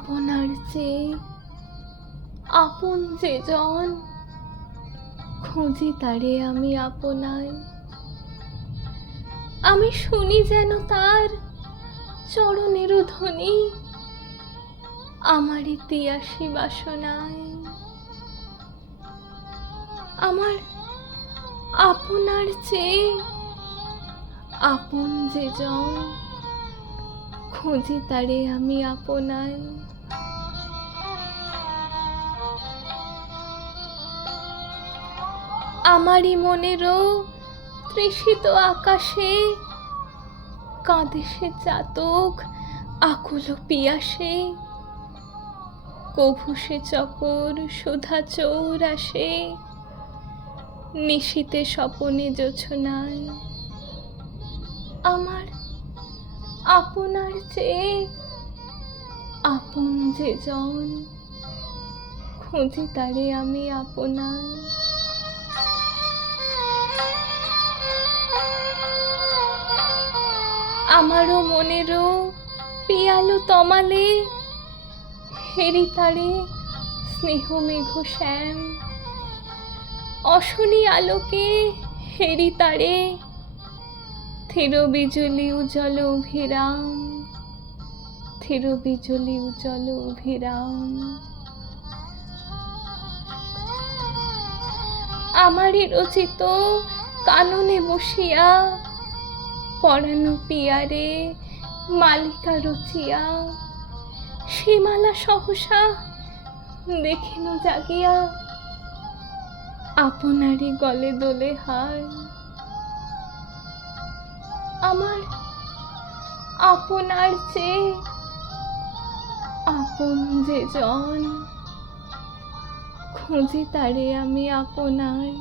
আপনার চেয়ে আপন যে জন, খুঁজি তারে আমি আপনায়। আমি শুনি যেন তার চরণের ধ্বনি, আমারই তিয়াসী বাসনায়। আমার আপনার চেয়ে আপন যে জন, খুঁজি তারে আমি আপনায়। আমারই মনেরও তৃষিত আকাশে কাঁদে সে চাতক আকুল পিয়াসে। কভু সে চকর সুধা চোর আসে, নিশীতে স্বপনে জোছনায়। আমার আপনার চেয়ে আপন যে জন, খুঁজি তারে আমি আপনায়। আমারও মনেরও পিয়ালো তমালে, হেরি তারে স্নেহ মেঘ শ্যাম। অশনি আলোকে হেরি তারে থির বিজুলি উজ্জ্বল অভিরাম, থির বিজুলি উজ্জ্বল অভিরাম। আমারই রচিত কাননে বসিয়া, পরানো পিয়ারে মালিকা রচিয়া। সে মালা সহসা দেখিন জাগিয়া, আপনারই গলে দোলে হায়। আমার আপনার চেয়ে আপন যে জন, খুঁজি তারে আমি আপনায়।